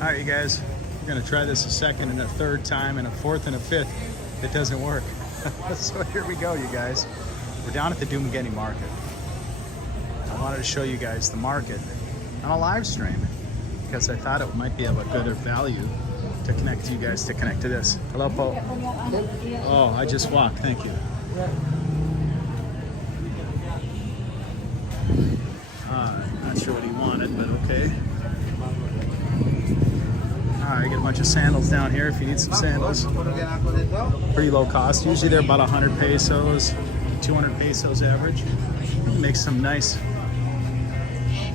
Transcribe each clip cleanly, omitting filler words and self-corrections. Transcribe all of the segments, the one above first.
All right, you guys, we're gonna try this a second and a third time and a fourth and a fifth. It doesn't work. So here we go, you guys. We're down at the Dumaguete Market. I wanted to show you guys the market on a live stream because I thought it might be of a good value to connect to you guys, to connect to this. Hello, Po. Oh, I just walked, thank you. Not sure what he wanted, but okay. I get a bunch of sandals down here if you need some sandals. Pretty low cost. Usually they're about 100 pesos, 200 pesos average. Make some nice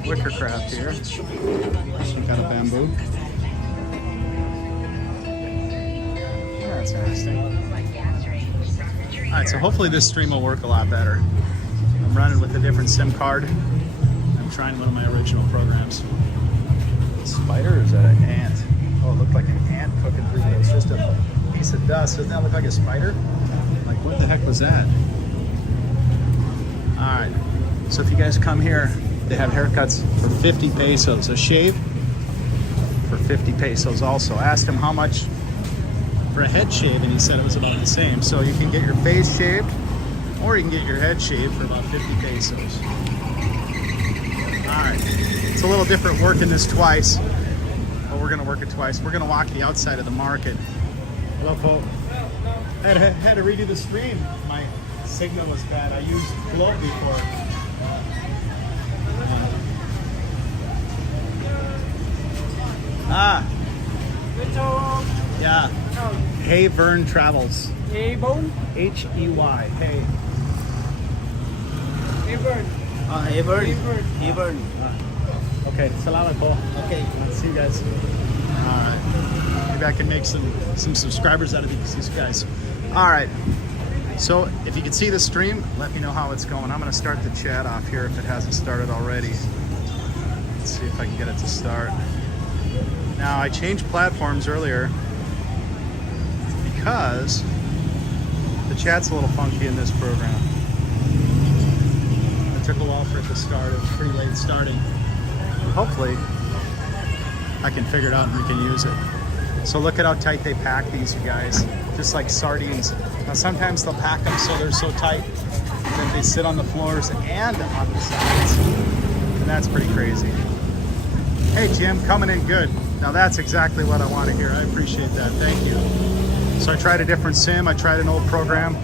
wicker craft here. Some kind of bamboo. Yeah, that's interesting. Alright, so hopefully this stream will work a lot better. I'm running with a different SIM card. I'm trying one of my original programs. Spider, or is that an ant? Oh, it looked like an ant cooking through there. It's just a piece of dust. Doesn't that look like a spider? Like, what the heck was that? All right. So if you guys come here, they have haircuts for 50 pesos. A shave for 50 pesos also. Asked him how much for a head shave, and he said it was about the same. So you can get your face shaved, or you can get your head shaved for about 50 pesos. All right. It's a little different working this twice. We're gonna work it twice. We're gonna walk the outside of the market. Hello, Pope. I had to redo the stream. My signal was bad. I used Float before. Yeah. Hey Vern Travels. Hey Bone. H-E-Y. Hey. Hey Vern. Hey Vern. Hey Vern. Hey Vern. Okay, salamat po. Okay, see you guys. Alright, maybe I can make some subscribers out of these guys. Alright, so if you can see the stream, let me know how it's going. I'm going to start the chat off here if it hasn't started already. Let's see if I can get it to start. Now, I changed platforms earlier because the chat's a little funky in this program. It took a while for it to start. It was pretty late starting. Hopefully I can figure it out and we can use it. So look at how tight they pack these, you guys. Just like sardines. Now sometimes they'll pack them so they're so tight that they sit on the floors and on the sides. And that's pretty crazy. Hey Jim, coming in good. Now that's exactly what I want to hear. I appreciate that. Thank you. So I tried a different sim. I tried an old program.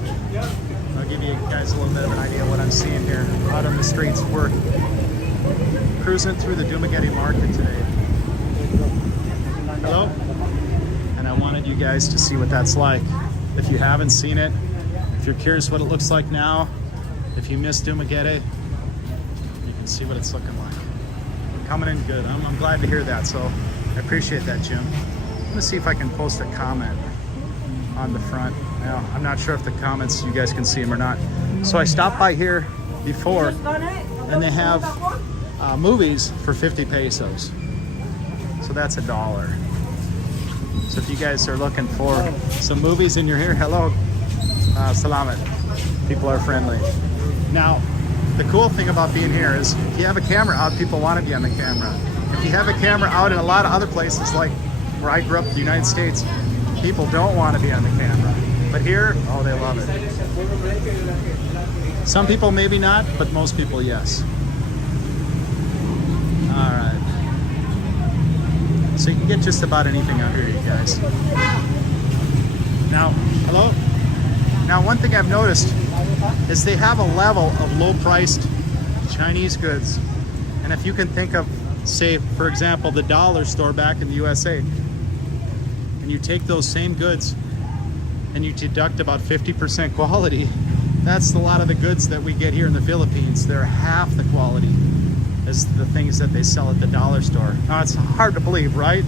I'll give you guys a little bit of an idea of what I'm seeing here out on the streets. We're cruising through the Dumaguete Market today. Hello? And I wanted you guys to see what that's like. If you haven't seen it, if you're curious what it looks like now, if you missed Dumaguete, you can see what it's looking like. We're coming in good. I'm glad to hear that, so I appreciate that, Jim. I'm gonna see if I can post a comment on the front. Now, I'm not sure if the comments, you guys can see them or not. So I stopped by here before, and they have movies for 50 pesos. So that's $1. So if you guys are looking for some movies and you're here, hello, salamat. People are friendly. Now, the cool thing about being here is if you have a camera out, people want to be on the camera. If you have a camera out in a lot of other places, like where I grew up in the United States, people don't want to be on the camera. But here, oh, they love it. Some people maybe not, but most people, yes. All right. So you can get just about anything out here, you guys. Now, hello? Now, one thing I've noticed is they have a level of low-priced Chinese goods. And if you can think of, say, for example, the dollar store back in the USA, and you take those same goods and you deduct about 50% quality, that's a lot of the goods that we get here in the Philippines. They're half the quality as the things that they sell at the dollar store. Now it's hard to believe, right?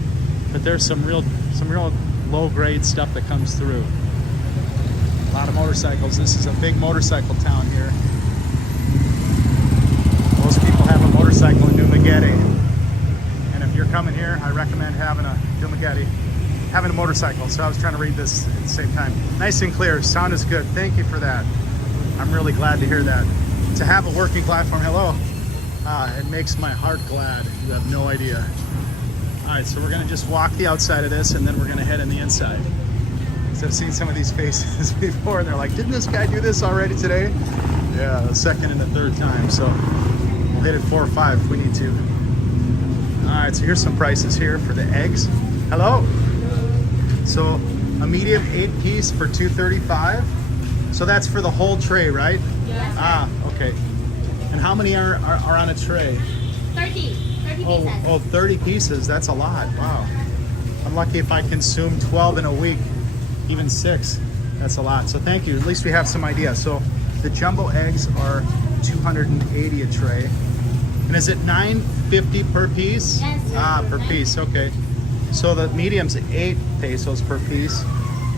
But there's some real low grade stuff that comes through. A lot of motorcycles. This is a big motorcycle town here. Most people have a motorcycle in Dumaguete. And if you're coming here, I recommend having a motorcycle. So I was trying to read this at the same time. Nice and clear, sound is good. Thank you for that. I'm really glad to hear that. To have a working platform, hello. It makes my heart glad. You have no idea. All right, so we're gonna just walk the outside of this and then we're gonna head in the inside. So I've seen some of these faces before and they're like, didn't this guy do this already today? Yeah, the second and the third time. So we'll hit it 4 or 5 if we need to. All right, so here's some prices here for the eggs. Hello. So a medium 8-piece for $2.35. So that's for the whole tray, right? Yes. Ah, okay. And how many are on a tray? 30 pieces. Oh, 30 pieces. That's a lot. Wow. I'm lucky if I consume 12 in a week, even 6. That's a lot. So thank you. At least we have some idea. So the jumbo eggs are $280 a tray. And is it $9.50 per piece? Yes, sir. Ah, per piece. Okay. So the medium's 8 pesos per piece,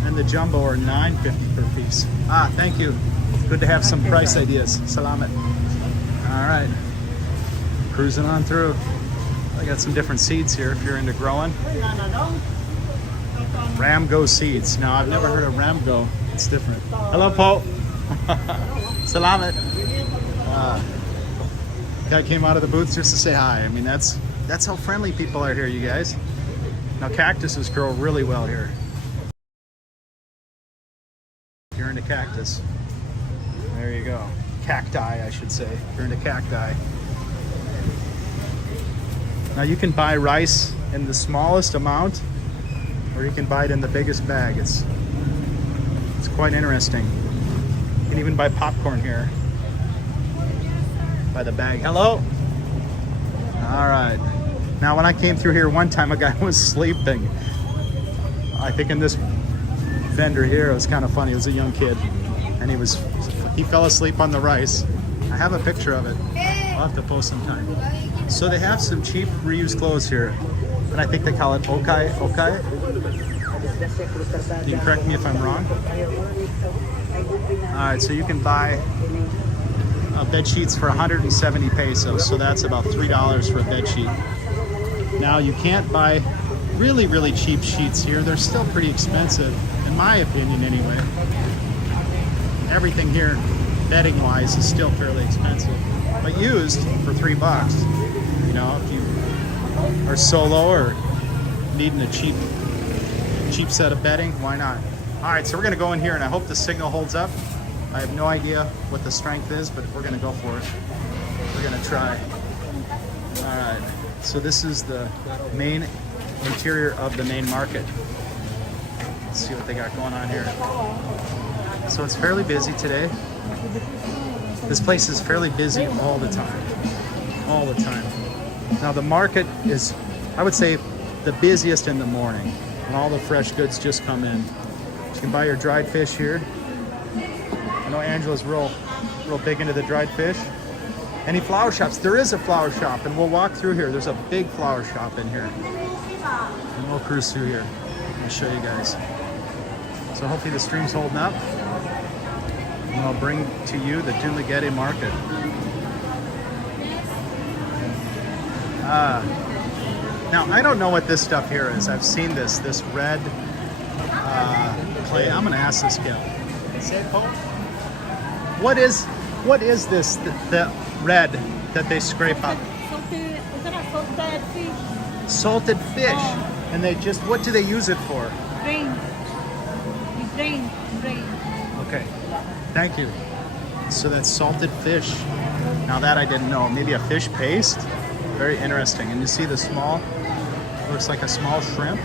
and the jumbo are $9.50 per piece. Ah, thank you. Good to have some price ideas. Salamat. All right. Cruising on through. I got some different seeds here if you're into growing. Ramgo seeds. Now, I've never heard of Ramgo. It's different. Hello, Paul. Salamat. Guy came out of the booth just to say hi. I mean, that's how friendly people are here, you guys. Now, cactuses grow really well here. If you're into cactus, there you go. Cacti, I should say. If you're into cacti. Now you can buy rice in the smallest amount, or you can buy it in the biggest bag. It's quite interesting. You can even buy popcorn here by the bag. Hello. All right. Now when I came through here one time, a guy was sleeping. I think in this vendor here, it was kind of funny. It was a young kid, and he fell asleep on the rice. I have a picture of it. I'll have to post sometime. So they have some cheap reused clothes here, and I think they call it okai. You can correct me if I'm wrong. All right, so you can buy bed sheets for 170 pesos, so that's about $3 for a bed sheet. Now you can't buy really, really cheap sheets here. They're still pretty expensive, in my opinion anyway. Everything here, bedding wise, is still fairly expensive, but used for $3. You know, if you are solo or needing a cheap set of bedding, why not? All right, so we're gonna go in here and I hope the signal holds up. I have no idea what the strength is, but we're gonna go for it. We're gonna try. All right, so this is the main interior of the main market. Let's see what they got going on here. So it's fairly busy today. This place is fairly busy all the time. All the time. Now the market is, I would say, the busiest in the morning when all the fresh goods just come in. You can buy your dried fish here. I know Angela's real big into the dried fish. Any flower shops? There is a flower shop, and we'll walk through here. There's a big flower shop in here. And we'll cruise through here. I'll show you guys. So hopefully the stream's holding up. And I'll bring to you the Dumaguete Market. Now, I don't know what this stuff here is. I've seen this red clay. I'm gonna ask this gal. Say, Pope, what is this, the red that they scrape up? Salted fish. Salted fish. And they just, what do they use it for? Drain. You drain. Okay, thank you. So that's salted fish. Now that I didn't know. Maybe a fish paste? Very interesting. And you see the small, looks like a small shrimp.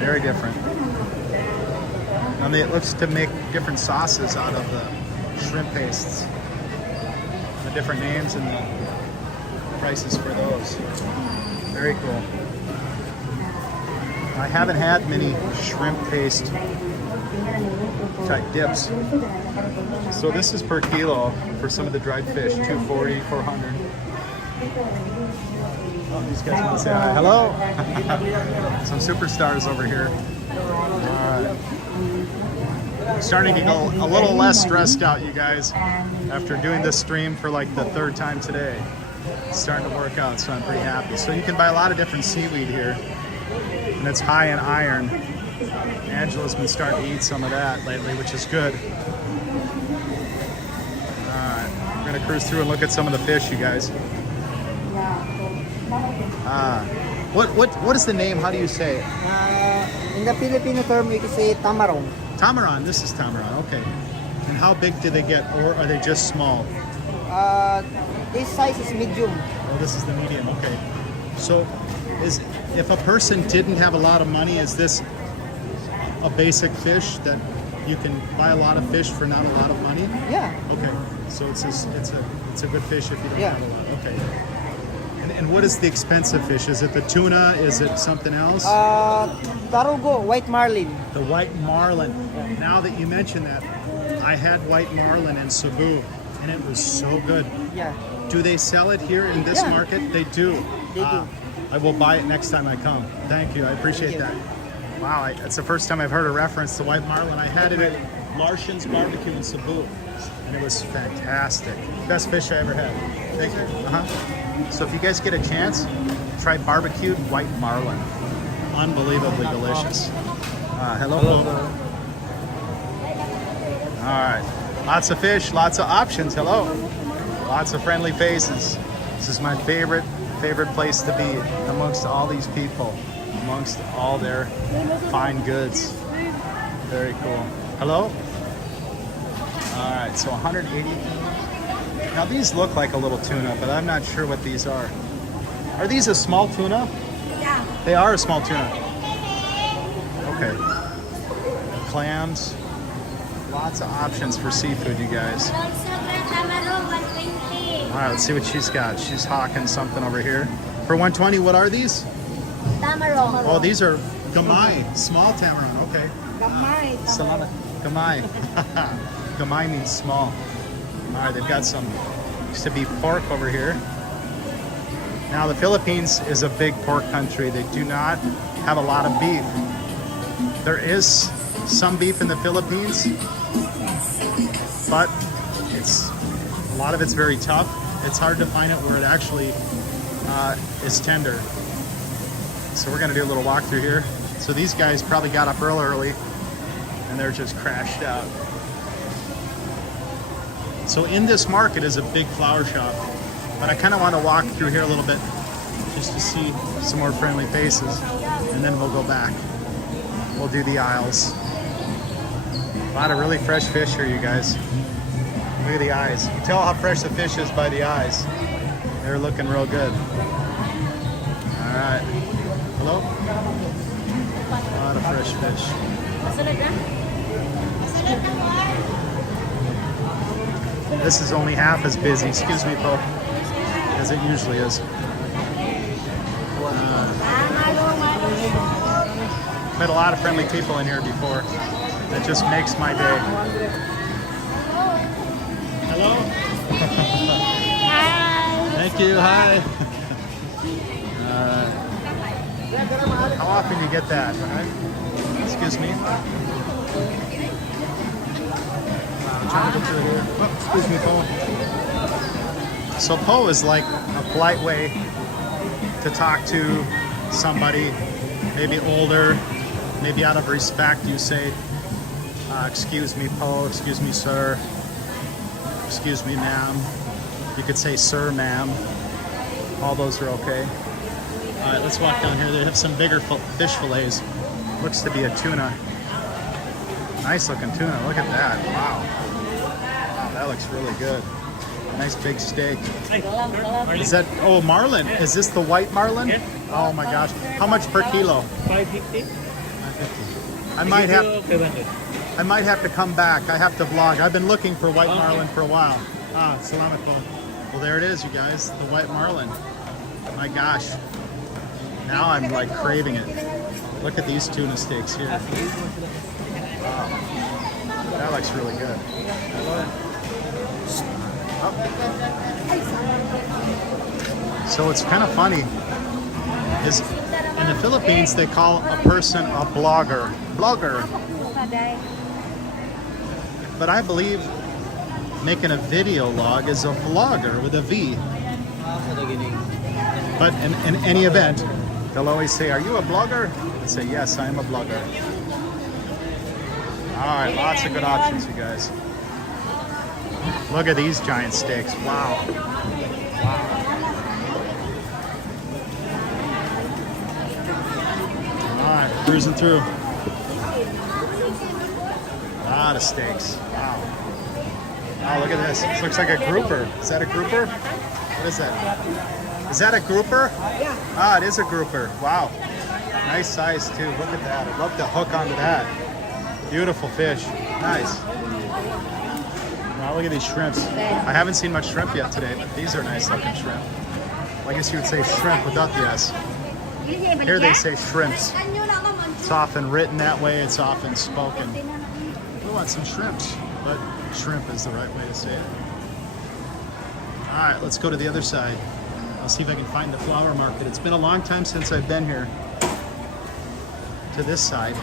Very different. And it looks to make different sauces out of the shrimp pastes. The different names and the prices for those. Very cool. I haven't had many shrimp paste type dips. So this is per kilo for some of the dried fish, 240, 400. Oh, these guys want to say hi. Hello. Some superstars over here. Starting to get a little less stressed out, you guys, after doing this stream for like the 3rd time today. It's starting to work out, so I'm pretty happy. So you can buy a lot of different seaweed here, and it's high in iron. Angela's been starting to eat some of that lately, which is good. We're gonna cruise through and look at some of the fish, you guys. What is the name? How do you say it? In the Filipino term, we can say tamarong. Tamaran. This is tamaran. Okay. And how big do they get, or are they just small? This size is medium. Oh, this is the medium. Okay. So, if a person didn't have a lot of money, is this a basic fish that you can buy a lot of fish for not a lot of money? Yeah. Okay. So it's a good fish if you don't Yeah. have a lot. Okay. And what is the expensive fish? Is it the tuna? Is it something else? Tarugo, white marlin. The white marlin. Now that you mention that, I had white marlin in Cebu, and it was so good. Yeah. Do they sell it here in this Yeah. market? They do. They do. I will buy it next time I come. Thank you. I appreciate that. Wow, it's the first time I've heard a reference to white marlin. I had it at Larshan's Barbecue in Cebu, and it was fantastic. Best fish I ever had. Thank you. So if you guys get a chance, try barbecued white marlin. Unbelievably delicious. Hello. All right. Lots of fish, lots of options. Hello. Lots of friendly faces. This is my favorite place to be amongst all these people, amongst all their fine goods. Very cool. Hello. All right, so 180. Now these look like a little tuna, but I'm not sure what these are. Are these a small tuna? Yeah. They are a small tuna. Okay. Clams. Lots of options for seafood, you guys. All right, let's see what she's got. She's hawking something over here. For 120, what are these? Tamarong. Oh, these are gamay, small tamarin. Okay. Gamay. Salamat. Gamay. Gamay means small. All right, they've got some used to be pork over here. Now the Philippines is a big pork country. They do not have a lot of beef. There is some beef in the Philippines, but a lot of it's very tough. It's hard to find it where it actually is tender. So we're gonna do a little walk through here. So these guys probably got up early and they're just crashed out. So in this market is a big flower shop, but I kind of want to walk through here a little bit just to see some more friendly faces, and then we'll go back. We'll do the aisles. A lot of really fresh fish here, you guys. Look at the eyes. You can tell how fresh the fish is by the eyes. They're looking real good. All right. Hello? A lot of fresh fish. This is only half as busy, excuse me, Pope, as it usually is. Met a lot of friendly people in here before. That just makes my day. Hello? Hi. Thank you, hi. How often do you get that, right? Excuse me. I'm trying to get through here. Oh, excuse me, Poe. So Poe is like a polite way to talk to somebody, maybe older, maybe out of respect you say, excuse me, Poe, excuse me, sir, excuse me, ma'am. You could say sir, ma'am. All those are okay. All right, let's walk down here. They have some bigger fish fillets. Looks to be a tuna. Nice looking tuna. Look at that. Wow. That looks really good. Nice big steak. Is that, oh, marlin. Is this the white marlin? Yes. Oh my gosh. How much per kilo? 550. 550. I might have to come back. I have to vlog. I've been looking for white marlin for a while. Salamat po. Well, there it is, you guys. The white marlin. My gosh. Now I'm like craving it. Look at these tuna steaks here. Wow. That looks really good. So it's kind of funny is in the Philippines they call a person a blogger. But I believe making a video log is a vlogger with a V. But in any event, they'll always say, "Are you a blogger?" I say, "Yes, I am a blogger." All right, lots of good options, you guys. Look at these giant steaks. Wow. Wow. Cruising through. A lot of steaks. Wow. Oh, look at this. This looks like a grouper. Is that a grouper? What is that? Is that a grouper? Yeah. Ah, it is a grouper. Wow. Nice size too. Look at that. I'd love to hook onto that. Beautiful fish. Nice. Wow, look at these shrimps. I haven't seen much shrimp yet today, but these are nice looking shrimp. Well, I guess you would say shrimp without the S. Here they say shrimps. It's often written that way. It's often spoken. We want some shrimps, but shrimp is the right way to say it. All right, let's go to the other side. I'll see if I can find the flower market. It's been a long time since I've been here to this side.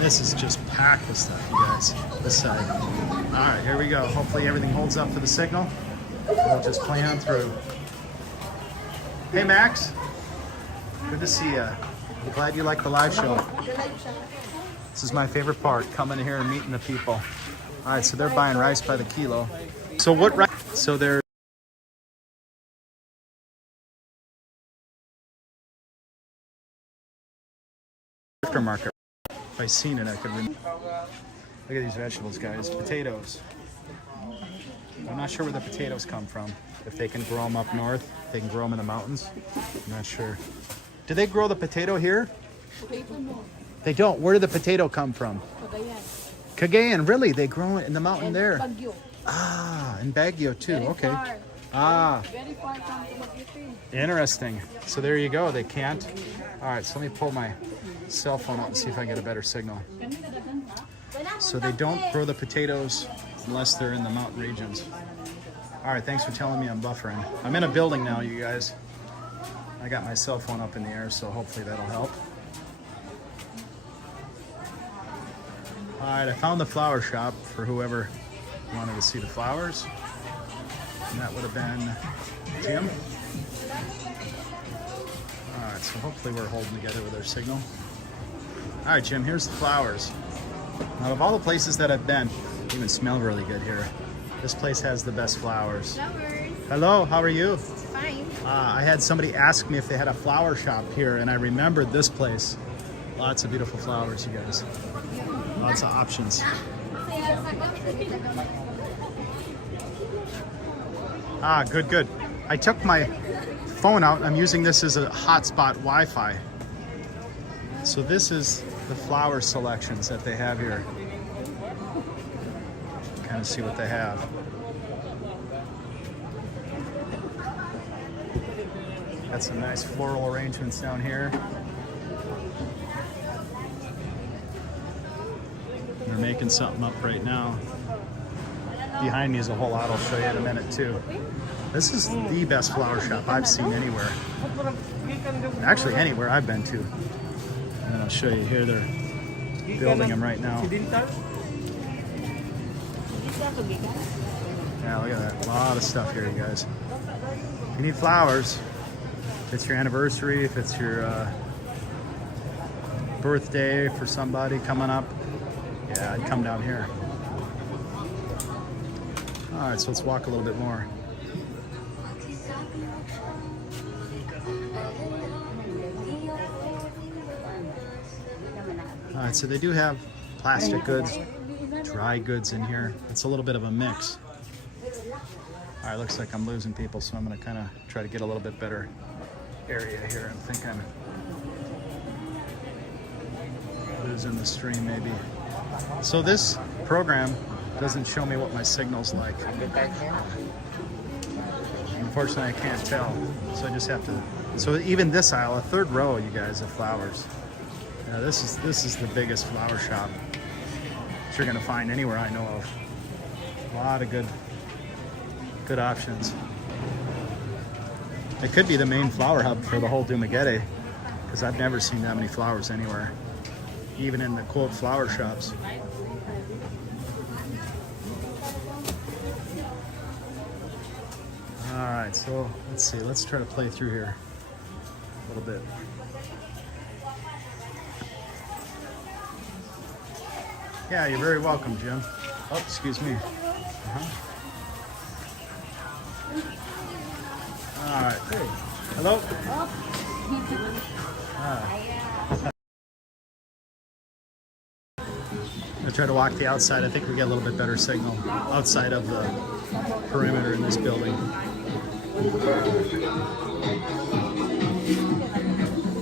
This is just packed with stuff, you guys. This side. All right, here we go. Hopefully everything holds up for the signal. We'll just play on through. Hey, Max. Good to see you. I'm glad you like the live show. This is my favorite part, coming here and meeting the people. All right, so they're buying rice by the kilo. So what rice? So they're market. If I seen it, I could remember. Look at these vegetables, guys. Potatoes. I'm not sure where the potatoes come from. If they can grow them up north, they can grow them in the mountains. I'm not sure. Do they grow the potato here? They don't. Where did the potato come from? Cagayan. Really? They grow it in the mountain there. Ah, in Baguio too. Okay. Ah. Very far from Dumaguete. Interesting. So there you go. They can't. All right, so let me pull my cell phone out and see if I get a better signal. So they don't grow the potatoes unless they're in the mountain regions. All right, thanks for telling me I'm buffering. I'm in a building now, you guys. I got my cell phone up in the air, so hopefully that'll help. All right, I found the flower shop for whoever wanted to see the flowers. And that would have been Jim. All right, so hopefully we're holding together with our signal. All right, Jim, here's the flowers. Now, of all the places that I've been, they even smell really good here. This place has the best flowers. Flowers. Hello, how are you? Fine. I had somebody ask me if they had a flower shop here, and I remembered this place. Lots of beautiful flowers, you guys. Lots of options. Ah, good, good. I took my phone out. I'm using this as a hotspot Wi-Fi. So this is the flower selections that they have here. Kind of see what they have. Got some nice floral arrangements down here. They're making something up right now. Behind me is a whole lot I'll show you in a minute too. This is the best flower shop I've seen anywhere. Actually, anywhere I've been to. And I'll show you here. They're building them right now. Yeah, look at that. A lot of stuff here, you guys. If you need flowers, if it's your anniversary, if it's your birthday for somebody coming up, yeah, I'd come down here. All right, so let's walk a little bit more. All right, so they do have plastic goods, dry goods in here. It's a little bit of a mix. All right, looks like I'm losing people, so I'm gonna kind of try to get a little bit better area here. I think I'm losing the stream maybe. So this program doesn't show me what my signal's like. Unfortunately, I can't tell, so I just have to. So even this aisle, a third row, you guys, of flowers. Now this is the biggest flower shop that you're gonna find anywhere I know of. A lot of good options. It could be the main flower hub for the whole Dumaguete, because I've never seen that many flowers anywhere, even in the quote flower shops. All right, so let's see. Let's try to play through here a little bit. Yeah, you're very welcome, Jim. Oh, excuse me. All right. Hey. Hello. I'm gonna try to walk the outside. I think we get a little bit better signal outside of the perimeter in this building.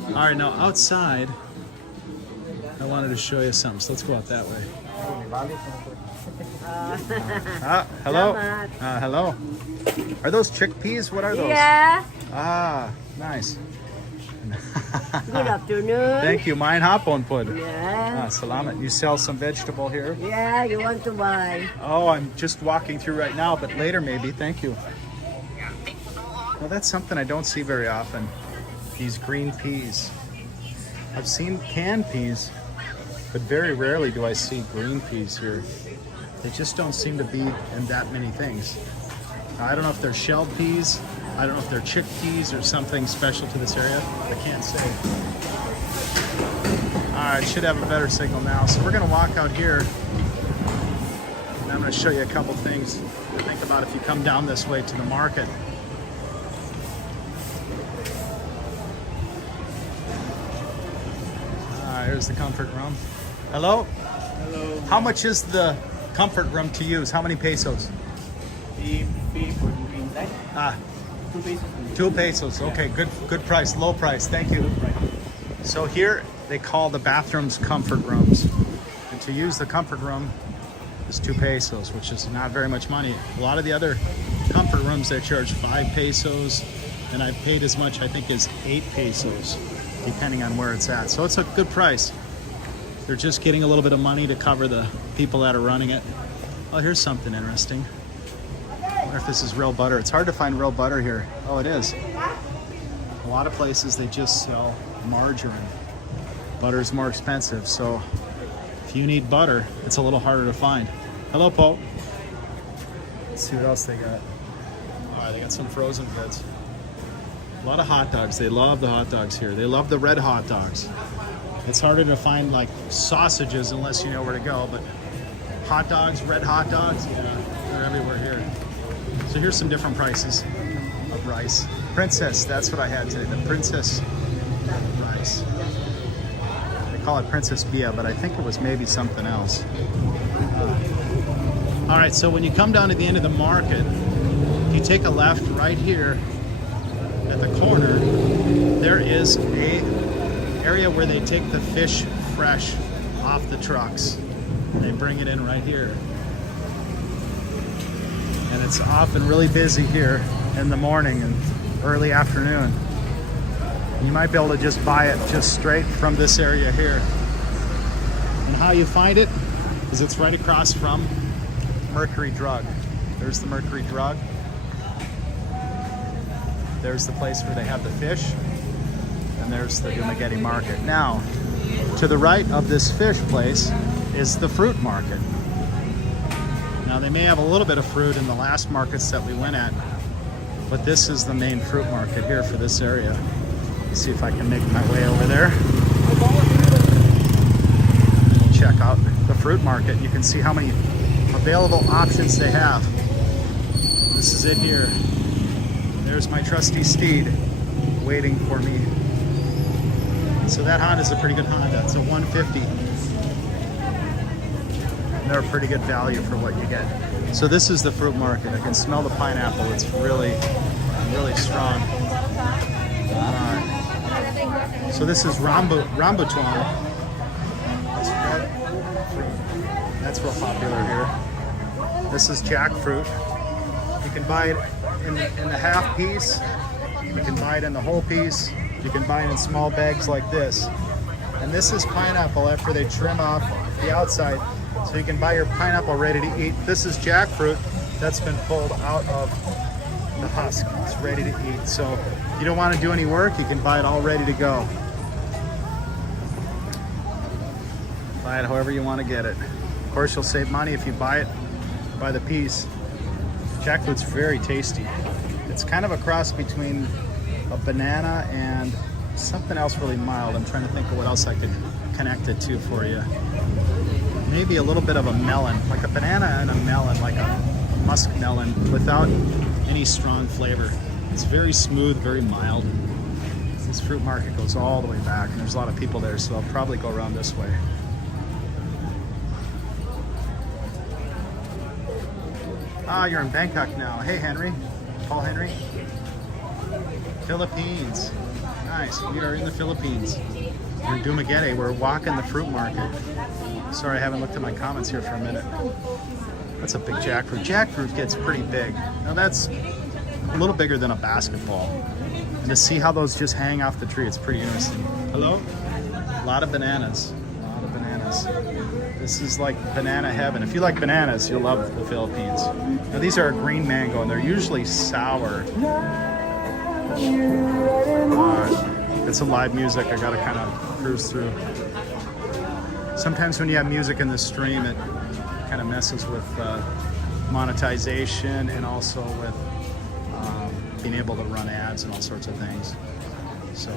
All right, now outside, I wanted to show you something. So let's go out that way. Hello. Hello. Are those chickpeas? What are those? Yeah. Ah, nice. Good afternoon. Thank you. Mein hapon pod. Yeah. Salamat. You sell some vegetable here? Yeah, you want to buy? Oh, I'm just walking through right now, but later maybe. Thank you. Well, that's something I don't see very often. These green peas. I've seen canned peas, but very rarely do I see green peas here. They just don't seem to be in that many things. I don't know if they're shelled peas. I don't know if they're chickpeas or something special to this area. I can't say. All right, should have a better signal now. So we're gonna walk out here, and I'm gonna show you a couple things to think about if you come down this way to the market. Here's the comfort room. Hello? Hello. How much is the comfort room to use? How many pesos? The fee for the inside, Ah, 2 pesos. 2 pesos. Okay, good price, low price. Thank you. So here they call the bathrooms comfort rooms. And to use the comfort room is 2 pesos, which is not very much money. A lot of the other comfort rooms, they charge 5 pesos. And I've paid as much, I think, as 8 pesos, depending on where it's at. So it's a good price. They're just getting a little bit of money to cover the people that are running it. Oh, here's something interesting. I wonder if this is real butter. It's hard to find real butter here. Oh, it is. A lot of places, they just sell margarine. Butter is more expensive, so if you need butter, it's a little harder to find. Hello, Pope. Let's see what else they got. All right, they got some frozen goods. A lot of hot dogs. They love the hot dogs here. They love the red hot dogs. It's harder to find like sausages unless you know where to go, but hot dogs, red hot dogs, yeah, they're everywhere here. So here's some different prices of rice. Princess, that's what I had today, the Princess rice. They call it Princess Bia, but I think it was maybe something else. All right, so when you come down to the end of the market, you take a left right here, at the corner, there is a area where they take the fish fresh off the trucks. They bring it in right here. And it's often really busy here in the morning and early afternoon. You might be able to just buy it just straight from this area here. And how you find it is it's right across from Mercury Drug. There's the Mercury Drug. There's the place where they have the fish, and there's the Dumaguete Market. Now, to the right of this fish place is the fruit market. Now, they may have a little bit of fruit in the last markets that we went at, but this is the main fruit market here for this area. Let's see if I can make my way over there. We'll check out the fruit market. You can see how many available options they have. This is it here. There's my trusty steed waiting for me. So that Honda is a pretty good Honda. It's a 150. And they're a pretty good value for what you get. So this is the fruit market. I can smell the pineapple. It's really, really strong. So this is rambutan. That's real popular here. This is jackfruit. You can buy it in the half piece. You can buy it in the whole piece. You can buy it in small bags like this. And this is pineapple after they trim off the outside. So you can buy your pineapple ready to eat. This is jackfruit that's been pulled out of the husk. It's ready to eat. So if you don't want to do any work, you can buy it all ready to go. Buy it however you want to get it. Of course, you'll save money if you buy it by the piece. Jackfruit's very tasty. It's kind of a cross between a banana and something else really mild. I'm trying to think of what else I could connect it to for you. Maybe a little bit of a melon, like a banana and a melon, like a musk melon without any strong flavor. It's very smooth, very mild. This fruit market goes all the way back and there's a lot of people there, so I'll probably go around this way. Ah, you're in Bangkok now. Hey, Henry. Paul Henry. Philippines. Nice. We are in the Philippines. We're in Dumaguete. We're walking the fruit market. Sorry, I haven't looked at my comments here for a minute. That's a big jackfruit. Jackfruit gets pretty big. Now that's a little bigger than a basketball. And to see how those just hang off the tree, it's pretty interesting. Hello? A lot of bananas. A lot of bananas. This is like banana heaven. If you like bananas, you'll love the Philippines. Now these are a green mango and they're usually sour. Get some live music. I gotta kind of cruise through. Sometimes when you have music in the stream, it kind of messes with monetization and also with being able to run ads and all sorts of things. So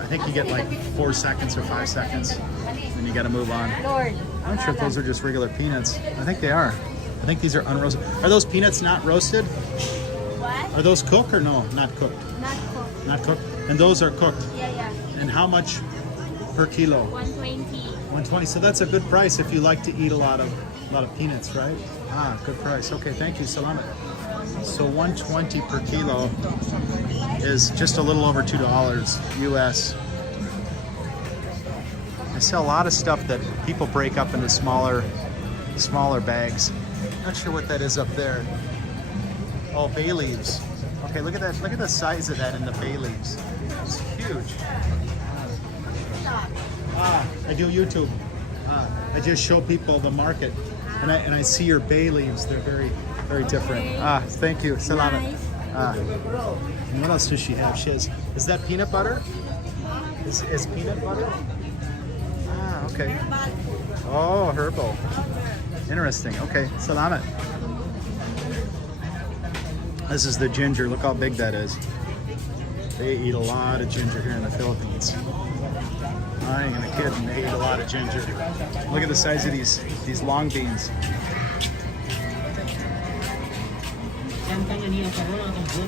I think you get like 4 seconds or 5 seconds and you got to move on. I'm not sure if those are just regular peanuts. I think they are. I think these are unroasted. Are those peanuts not roasted? What? Are those cooked or no? Not cooked. Not cooked. Not cooked. And those are cooked. Yeah. And how much per kilo? 120. 120. So that's a good price if you like to eat a lot of peanuts, right? Ah, good price. Okay, thank you. Salamat. So 120 per kilo is just a little over $2 US. I sell a lot of stuff that people break up into smaller bags. Not sure what that is up there. Oh, bay leaves. Okay, look at that. Look at the size of that in the bay leaves. It's huge. I do YouTube. I just show people the market, and I see your bay leaves. They're very, very different. Thank you. Salamat. And what else does she have? She has. Is that peanut butter? Is peanut butter? Okay. Oh, herbal. Interesting. Okay. Salamat. This is the ginger. Look how big that is. They eat a lot of ginger here in the Philippines. I ain't gonna kid, they eat a lot of ginger. Look at the size of these long beans.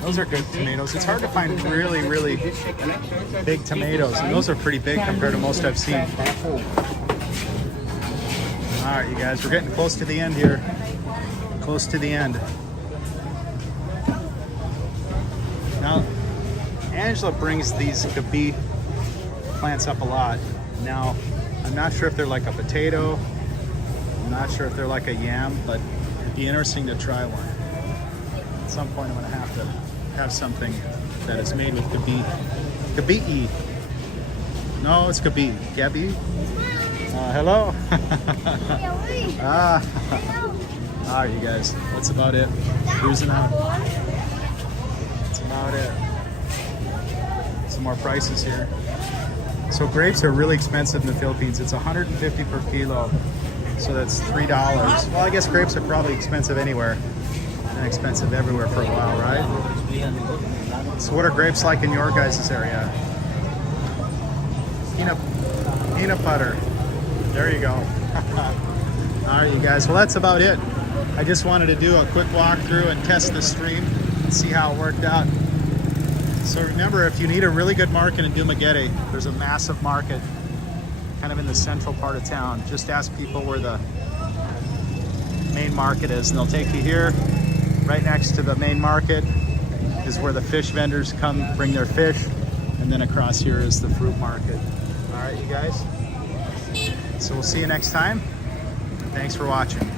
Those are good tomatoes. It's hard to find really, really big tomatoes, and those are pretty big compared to most I've seen. All right, you guys, we're getting close to the end here. Close to the end. Now, Angela brings these gabi plants up a lot. Now, I'm not sure if they're like a potato. I'm not sure if they're like a yam, but it'd be interesting to try one. At some point, I'm gonna have to have something that is made with gabi. Gabi. No, it's gabi. Gabi. Hello. All right, you guys. That's about it. Cruising out. That's about it. Some more prices here. So grapes are really expensive in the Philippines. It's 150 per kilo. So that's $3. Well, I guess grapes are probably expensive anywhere. And expensive everywhere for a while, right? So what are grapes like in your guys' area? Peanut butter. There you go. All right, you guys. Well, that's about it. I just wanted to do a quick walkthrough and test the stream and see how it worked out. So remember, if you need a really good market in Dumaguete, there's a massive market kind of in the central part of town. Just ask people where the main market is and they'll take you here. Right next to the main market is where the fish vendors come bring their fish, and then across here is the fruit market. All right, you guys. So we'll see you next time. Thanks for watching.